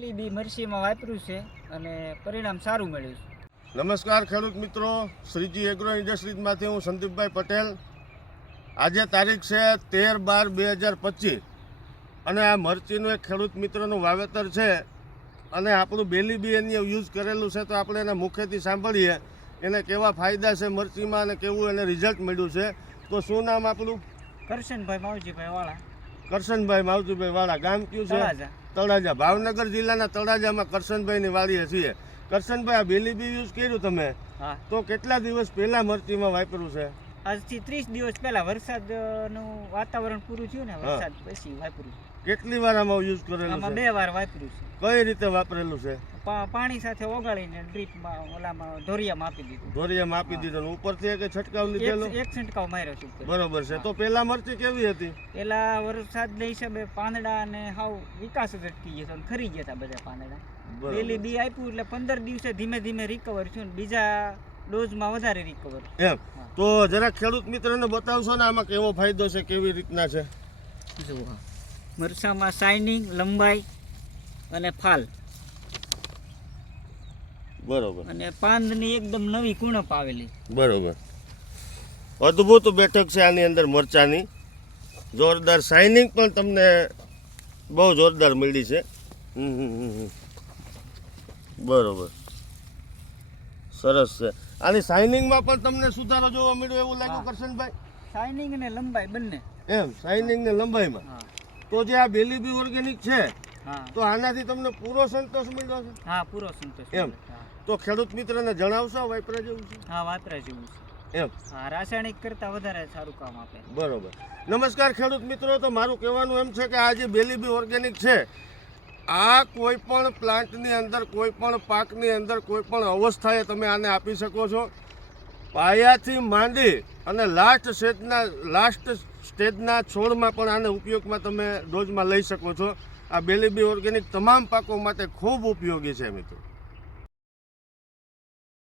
બેલી બી મરસીમાં વાપર્યું છે અને પરિણામ સારું મળ્યું છે. નમસ્કાર ખેડૂત મિત્રો, શ્રીજી એગ્રો ઇન્ડસ્ટ્રીઝમાંથી હું સંદીપભાઈ પટેલ. આજે તારીખ છે 13/12/2025 અને આ મરચીનું એક ખેડૂત મિત્રનું વાવેતર છે અને આપણું બેલી બી એની યુઝ કરેલું છે, તો આપણે એના મુખેથી સાંભળીએ એને કેવા ફાયદા છે મરચીમાં અને કેવું એને રિઝલ્ટ મળ્યું છે. તો શું નામ આપણું? કરશનભાઈ માવજીભાઈ વાળા, કરશનભાઈ માવજીભાઈ વાળા. ગામ કયું છે? તળાજા. તળાજા. ભાવનગર જિલ્લાના તળાજામાં કરશનભાઈની વાડીએ છીએ. કરશનભાઈ, આ બેલી બી યુઝ કર્યું તમે, હા. તો કેટલા દિવસ પહેલા મરચીમાં વાપર્યું છે? આજથી 30 દિવસ પહેલા વરસાદનું વાતાવરણ પૂરું થયું ને, વરસાદ પછી વાપર્યું. કેટલી વાર આમાં યુઝ કરેલું આમાં છે? 2 વાર વાપર્યું છે. કઈ રીતે વાપરેલું છે? પાણી સાથે ઓગાળીને ડ્રીપમાં ઓલામાં ધોરિયામાં આપી દીધું. ધોરિયામાં આપી દીધું ને ઉપરથી એક છંટકાવ લીધેલો? એક છંટકાવ માર્યો છે ઉપર. બરોબર છે. તો પેલા મરચી કેવી હતી? પેલા વરસાદના હિસાબે પાંદડા અને હાવ વિકાસ જ અટકી ગયો અને ખરી ગયા હતા બધા પાંદડા. બેલી બી આપ્યું એટલે 15 દિવસે ધીમે ધીમે રિકવર થયું ને બીજા ડોઝમાં વધારે રિકવર. એમ તો જરા ખેડૂત મિત્રને બતાવશો ને આમાં કેવો ફાયદો છે, કેવી રીતના છે? જુઓ, મરચામાં શાઇનિંગ, લંબાઈ અને ફાલ, બરોબર, અને પાંદની એકદમ નવી કુણપ આવેલી. બરોબર. અદ્ભુત બેઠક છે આની અંદર મરચાની. જોરદાર શાઇનિંગ પણ તમને બહુ જોરદાર મળી છે. બરોબર, સરસ છે. આની શાઇનિંગમાં પણ તમને સુધારો જોવા મળ્યો એવું લાગ્યું કરશનભાઈ? શાઇનિંગ અને લંબાઈ બંને. એમ શાઇનિંગ ને લંબાઈમાં. હા તો જે આ બેલી બી ઓર્ગેનિક છે, હા તો આનાથી તમને પૂરો સંતોષ મળ્યો છે? હા, પૂરો સંતોષ. એમ. તો ખેડૂત મિત્રને જણાવશો વાપરા જેવું છે? હા, વાપરા જેવું છે. એમ. હા, રાસાયણિક કરતા વધારે સારું કામ આપે. બરોબર. નમસ્કાર ખેડૂત મિત્રો, તો મારું કહેવાનું એમ છે કે આ જે બેલી બી ઓર્ગેનિક છે, આ કોઈ પણ પ્લાન્ટની અંદર, કોઈ પણ પાકની અંદર, કોઈ પણ અવસ્થાએ તમે આને આપી શકો છો. પાયાથી માંડી અને લાસ્ટ સ્ટેજના છોડમાં પણ આને ઉપયોગમાં તમે ડોઝમાં લઈ શકો છો. આ બેલી બી ઓર્ગેનિક તમામ પાકો માટે ખૂબ ઉપયોગી છે મિત્રો.